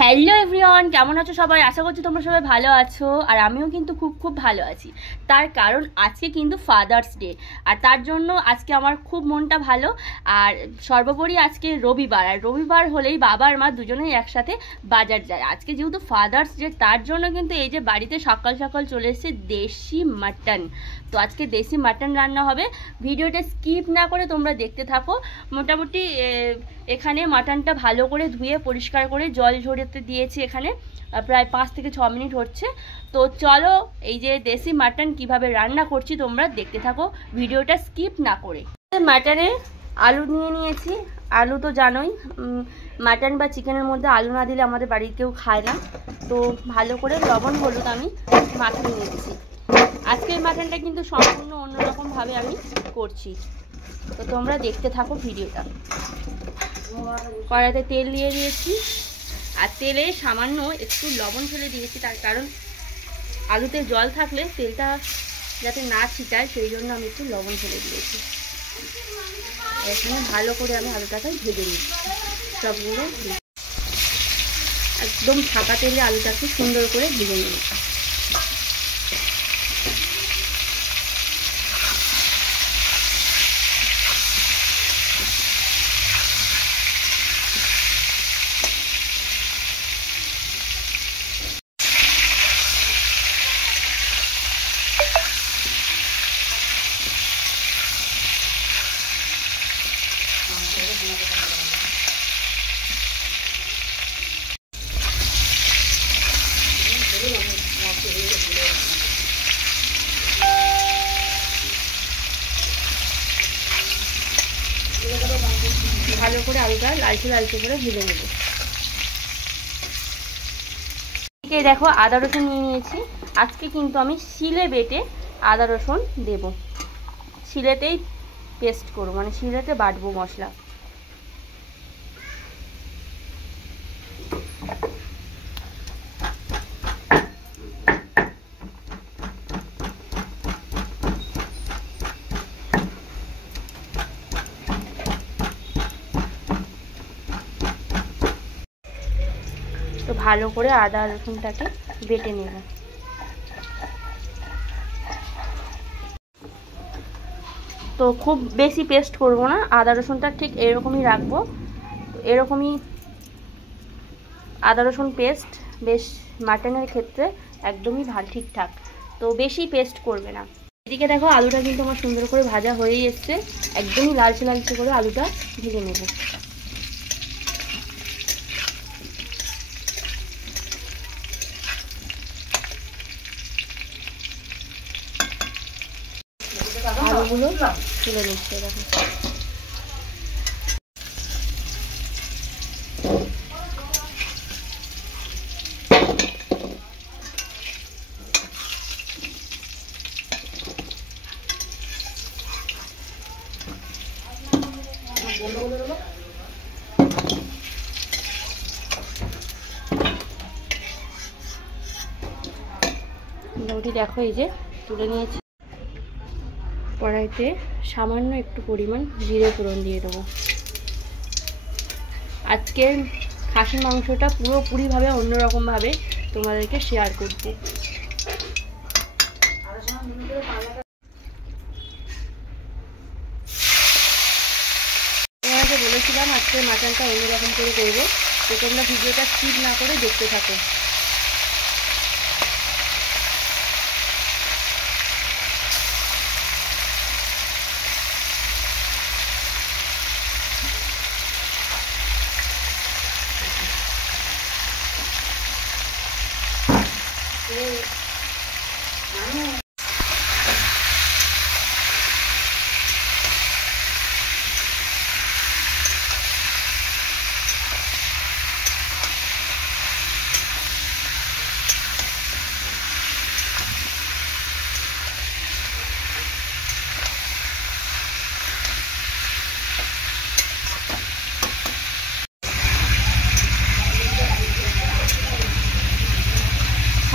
Hello everyone, কেমন আছো সবাই? আশা করছি তোমরা সবাই ভালো আছো। আর আমিও কিন্তু খুব ভালো আছি। তার কারণ আজকে কিন্তু ফাদার্স ডে, আর তার জন্য আজকে আমার খুব মনটা ভালো। আর সর্বোপরি আজকে রবিবার, আর রবিবার হলেই বাবা আর মা দুজনেই একসাথে বাজার যায়। আজকে যেহেতু ফাদার্স ডে, তার জন্য কিন্তু এই যে বাড়িতে সকাল সকাল চলে এসেছে দেশি মাটন। তো আজকে দেশি মাটন রান্না হবে। ভিডিওটা স্কিপ না করে তোমরা দেখতে থাকো। মোটামুটি এখানে মাটনটা ভালো করে ধুয়ে পরিষ্কার করে জল ঝরতে দিয়েছি। এখানে প্রায় 5 থেকে 6 মিনিট হচ্ছে। তো চলো এই যে দেশি মাটন কিভাবে রান্না করছি তোমরা দেখতে থাকো, ভিডিওটা স্কিপ না করে। মাটনে আলু নিয়ে নিয়েছি। আলু তো জানোই, মাটন বা চিকেনের মধ্যে আলু না দিলে আমাদের বাড়ির কেউ খায় না। তো ভালো করে লবণ হলুদ আমি মাখিয়ে নিয়েছি। আজকের মাটনটা কিন্তু সম্পূর্ণ অন্যরকমভাবে আমি করছি, তো তোমরা দেখতে থাকো ভিডিওটা। কড়াইতে তেল দিয়ে দিয়েছি, আর তেলে সামান্য একটু লবণ ফেলে দিয়েছি। তার কারণ আলুতে জল থাকলে তেলটা যাতে না ছিটায়, সেই জন্য আমি একটু লবণ ফেলে দিয়েছি। এখানে ভালো করে আমি আলুটাকে ভেজে নিচ্ছি। সবগুলো একদম ফাঁকা তেলে আলুটাকে সুন্দর করে ভেজে নিচ্ছি। ভালো করে আলুটা লালচে লালচে করে ভেজে নেব। এদিকে দেখো আদা রসুন নিয়ে নিয়েছি। আজকে কিন্তু আমি শিলে বেটে আদা রসুন দেব, শিলেতেই পেস্ট করবো, মানে শিলেতে বাটবো মশলা। তো ভালো করে আদা রসুনটাকে বেটে নেব। তো খুব বেশি পেস্ট করব না, আদা রসুনটা ঠিক এরকমই রাখবো। তো এরকমই আদা রসুন পেস্ট বেশ মাটনের ক্ষেত্রে একদমই ভালো, ঠিকঠাক। তো বেশি পেস্ট করবে না। এদিকে দেখো আলুটা কিন্তু আমার সুন্দর করে ভাজা হয়েই এসছে। একদমই লালচে লালচে করে আলুটা ভেজে নেব। আলুগুলো তুলে নিচ্ছে দেখো। মোটামুটি দেখো এই যে তুলে নিয়েছি। কড়াইতে সামান্য একটু পরিমাণ জিরে ফোড়ন দিয়ে দেবো। আজকের খাসির মাংসটা পুরোপুরিভাবে অন্যরকমভাবে তোমাদেরকে শেয়ার করব। তোমাকে বলেছিলাম আজকের মাটনটা অন্যরকম করে করবো, তো তোমরা ভিডিওটা স্কিপ না করে দেখতে থাকো।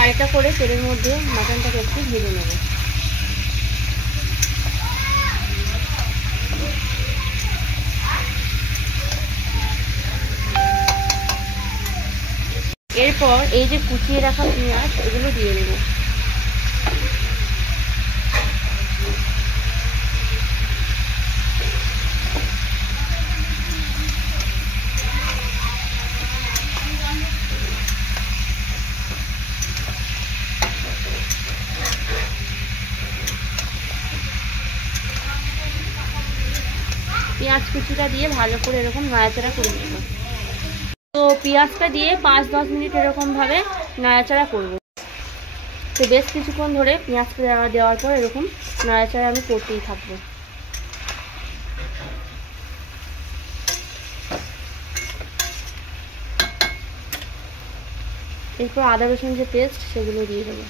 হালকা করে তেলের মধ্যে মাটনটাকে একটু ভেজে নেব। এরপর এই যে কুচিয়ে রাখা পেঁয়াজ এগুলো দিয়ে দেবো। পেঁয়াজ কুচিটা দিয়ে ভালো করে এরকম নাড়াচাড়া করে নেব। তো পেঁয়াজটা দিয়ে 5-10 মিনিট এরকমভাবে নাড়াচাড়া করব। তো বেশ কিছুক্ষণ ধরে পেঁয়াজটা দেওয়ার পর এরকম নাড়াচাড়া আমি করতেই থাকবো। এরপর আদা রসুন যে পেস্ট সেগুলো দিয়ে দেবো।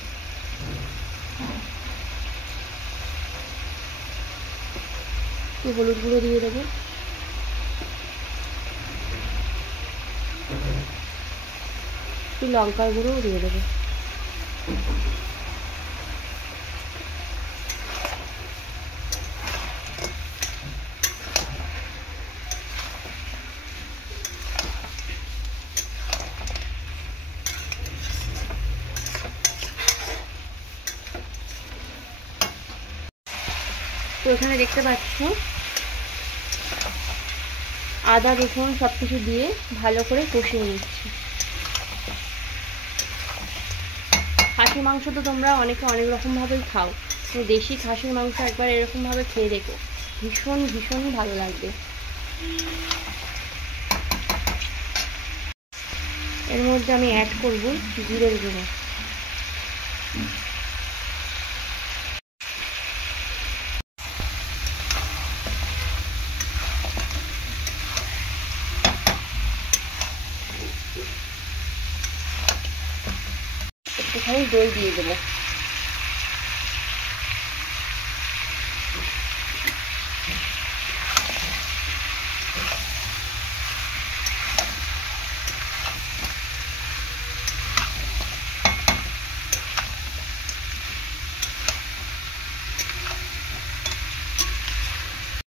হলুদ গুঁড়ো দিয়ে দেবো। লঙ্কার গুঁড়োও দিয়ে দেবো। তো এখানে দেখতে পাচ্ছ আদা রসুন সব কিছু দিয়ে ভালো করে কষিয়ে নিচ্ছি। খাসি মাংস তো তোমরা অনেকে অনেক রকমভাবেই খাও, তো দেশি খাসির মাংস একবার এরকমভাবে খেয়ে দেখো, ভীষণ ভীষণই ভালো লাগবে। এর মধ্যে আমি অ্যাড করব জিরের গুঁড়ো। একটুখানি দই দিয়ে দেবো।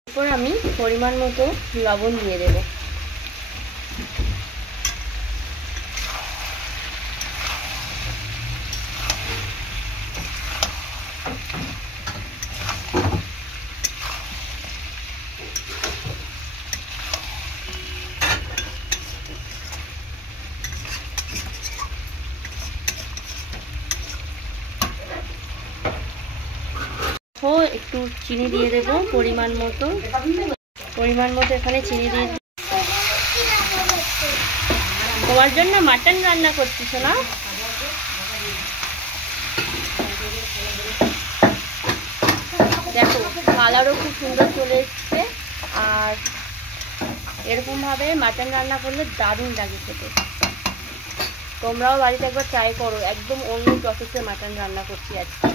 এরপর আমি পরিমাণ মতো লবণ দিয়ে দেব। একটু চিনি দিয়ে দেবো পরিমাণ মতো এখানে চিনি দিয়ে। তোমার জন্য মাটন রান্না করছিস না? দেখো কালারও খুব সুন্দর চলে এসছে, আর এরকমভাবে মাটন রান্না করলে দারুণ লাগে খেতে। তোমরাও বাড়িতে একবার ট্রাই করো, একদম অন্য প্রসেসে মাটন রান্না করছি আজকে।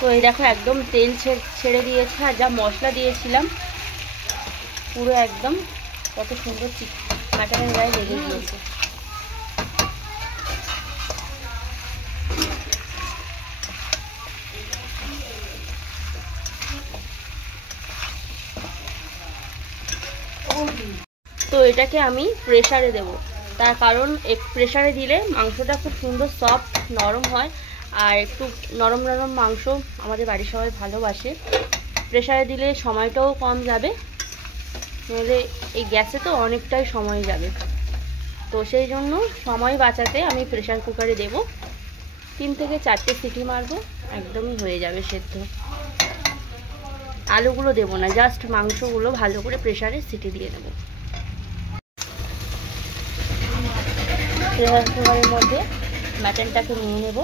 তো এই দেখো একদম তেল ছেড়ে দিয়েছে, আর যা মশলা দিয়েছিলাম পুরো একদম কত সুন্দর মাটনের গায়ে লেগে গিয়েছে। তো এটাকে আমি প্রেসারে দেব, তার কারণ প্রেসারে দিলে মাংসটা খুব সুন্দর সফট নরম হয়, আর একটু নরম নরম মাংস আমাদের বাড়ির সবাই ভালোবাসে। প্রেসারে দিলে সময়টাও কম যাবে, নইলে এই গ্যাসে তো অনেকটাই সময় যাবে। তো সেই জন্য সময় বাঁচাতে আমি প্রেসার কুকারে দেব। 3 থেকে 4টে সিটি মারবো, একদমই হয়ে যাবে সেদ্ধ। আলুগুলো দেবো না, জাস্ট মাংসগুলো ভালো করে প্রেসারে সিটি দিয়ে দেবো। প্রেসার কুকারের মধ্যে মাটনটাকে নিয়ে নেব।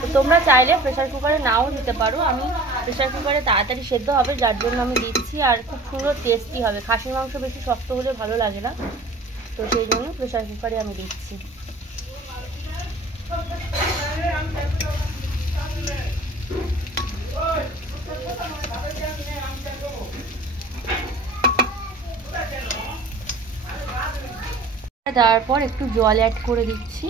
তো তোমরা চাইলে প্রেসার কুকারে নাও দিতে পারো, আমি প্রেসার কুকারে তাড়াতাড়ি সেদ্ধ হবে যার জন্য আমি দিচ্ছি, আর খুব সুন্দর টেস্টি হবে। খাসির মাংস বেশি শক্ত হলে ভালো লাগে না, তো সেই জন্য প্রেসার কুকারে আমি দিচ্ছি। তারপর একটু জল অ্যাড করে দিচ্ছি।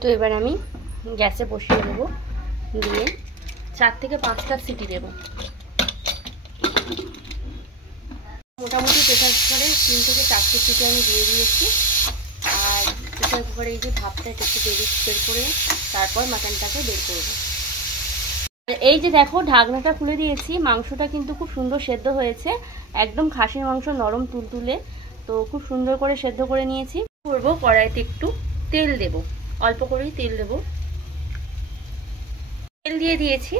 তো এবার আমি গ্যাসে বসিয়ে দেবো, দিয়ে 4 থেকে 5টা সিটি দেবো। মোটামুটি প্রেসার কুকারে 3 থেকে 4টে সিটি আমি দিয়ে দিয়েছি। আর প্রেসার কুকারে এই যে ভাপটা একটু বের করে তারপর মাটনটাকে বের করবো। এই যে দেখো ঢাকনাটা খুলে দিয়েছি, মাংসটা কিন্তু খুব সুন্দর সেদ্ধ হয়েছে, একদম খাসির মাংস নরম তুলতুলে, তো খুব সুন্দর করে সেদ্ধ করে নিয়েছি। করবো কড়াইতে একটু তেল দেব, অল্প করেই তেল দেব। তেল দিয়ে দিয়েছি।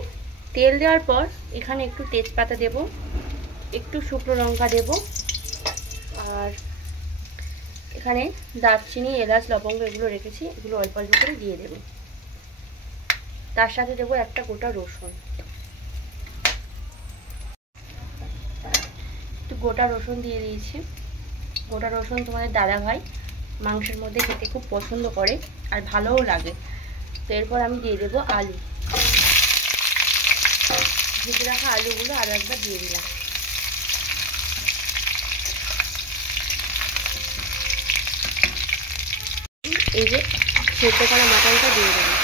তেল দেওয়ার পর এখানে একটু তেজপাতা দেব, একটু শুকনো লঙ্কা দেব, আর এখানে দারচিনি, এলাচ, লবঙ্গ এগুলো রেখেছি, এগুলো অল্প অল্প করে দিয়ে দেব। তার সাথে দেবো একটা গোটা রসুন, একটু গোটা রসুন দিয়ে দিয়েছি। গোটা রসুন তোমাদের দাদা ভাই মাংসের মধ্যে খেতে খুব পছন্দ করে আর ভালোও লাগে। তো এরপর আমি দিয়ে দেবো আলু, ভেজে রাখা আলুগুলো আরও একবার দিয়ে দিলাম। এই যে সেদ্ধ করা মাটনটা দিয়ে দেবো।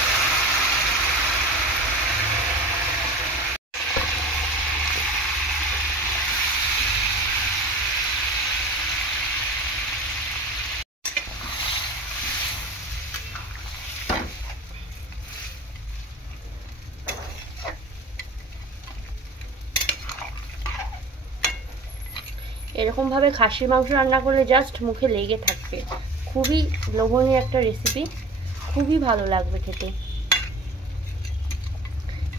এরকমভাবে খাসির মাংস রান্না করলে জাস্ট মুখে লেগে থাকবে, খুবই লোভনীয় একটা রেসিপি, খুবই ভালো লাগবে খেতে।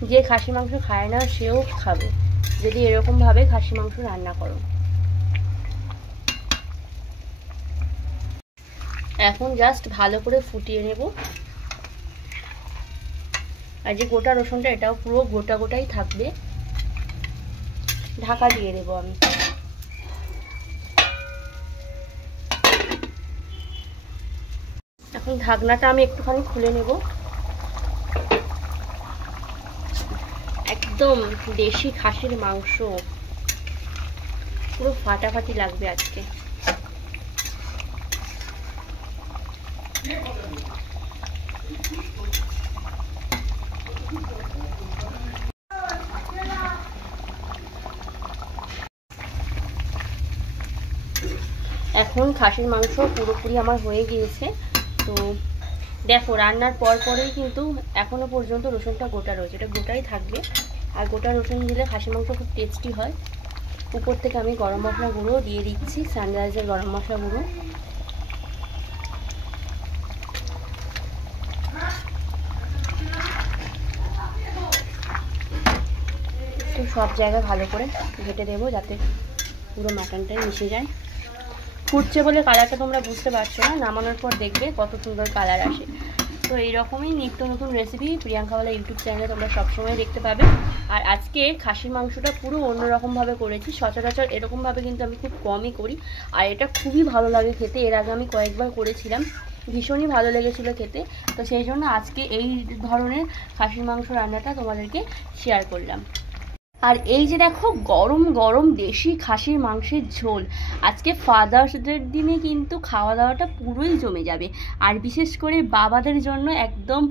যে খাসি মাংস খায় না সেও খাবে যদি এরকমভাবে খাসি মাংস রান্না করো। এখন জাস্ট ভালো করে ফুটিয়ে নেব। আর যে গোটা রসুনটা এটাও পুরো গোটা গোটাই থাকবে। ঢাকা দিয়ে দেবো আমি। এখন ঢাকনাটা আমি একটুখানি খুলে নেব। একদম দেশি খাসির মাংস, পুরো ফাটাফাটি লাগবে আজকে। এখন খাসির মাংস পুরোপুরি আমার হয়ে গিয়েছে। তো দেখো রান্নার পরেই কিন্তু এখনো পর্যন্ত রসুনটা গোটা রয়েছে, এটা গোটাই থাকবে। আর গোটা রসুন দিলে খাসি মাংস খুব টেস্টি হয়। উপর থেকে আমি গরম মশলা গুঁড়ো দিয়ে দিচ্ছি, সানরাইজের গরম মশলা গুঁড়ো। তো সব জায়গায় ভালো করে ঘেটে দেবো যাতে পুরো মাটনটাই মিশে যায়। ফুটছে বলে কালারটা তোমরা বুঝতে পারছো না, নামানোর পর দেখবে কত সুন্দর কালার আসে। তো এইরকমই নিত্য নতুন রেসিপি প্রিয়াঙ্কাওয়ালা ইউটিউব চ্যানেলে তোমরা সবসময় দেখতে পাবে। আর আজকে খাসির মাংসটা পুরো অন্যরকমভাবে করেছি, সচরাচর এরকমভাবে কিন্তু আমি খুব কমই করি। আর এটা খুবই ভালো লাগে খেতে, এর আগে আমি কয়েকবার করেছিলাম, ভীষণই ভালো লেগেছিলো খেতে। তো সেই জন্য আজকে এই ধরনের খাসির মাংস রান্নাটা তোমাদেরকে শেয়ার করলাম। আর এই যে দেখো গরম গরম দেশি খাসির মাংসের ঝোল, আজকে ফাদার্স ডের দিনে কিন্তু খাওয়া দাওয়াটা পুরোই জমে যাবে। আর বিশেষ করে বাবাদের জন্য একদম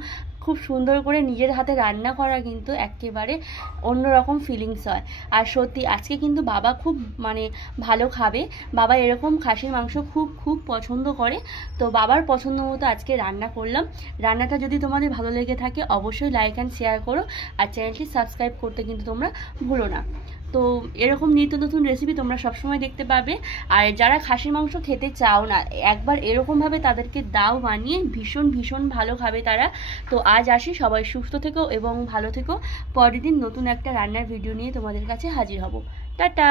খুব সুন্দর করে নিজের হাতে রান্না করা কিন্তু একেবারে অন্যরকম ফিলিংস হয়। আর সত্যি আজকে কিন্তু বাবা খুব ভালো খাবে, বাবা এরকম খাসির মাংস খুব খুব পছন্দ করে। তো বাবার পছন্দ মতো আজকে রান্না করলাম। রান্নাটা যদি তোমাদের ভালো লেগে থাকে অবশ্যই লাইক অ্যান্ড শেয়ার করো, আর চ্যানেলটি সাবস্ক্রাইব করতে কিন্তু তোমরা ভুলো না। তো এরকম নিত্য নতুন রেসিপি তোমরা সবসময় দেখতে পাবে। আর যারা খাসির মাংস খেতে চাও না, একবার এরকমভাবে তাদেরকে দাও বানিয়ে, ভীষণ ভীষণ ভালো খাবে তারা। তো আজ আসি, সবাই সুস্থ থেকো এবং ভালো থেকো। পরের দিন নতুন একটা রান্নার ভিডিও নিয়ে তোমাদের কাছে হাজির হব। টাটা।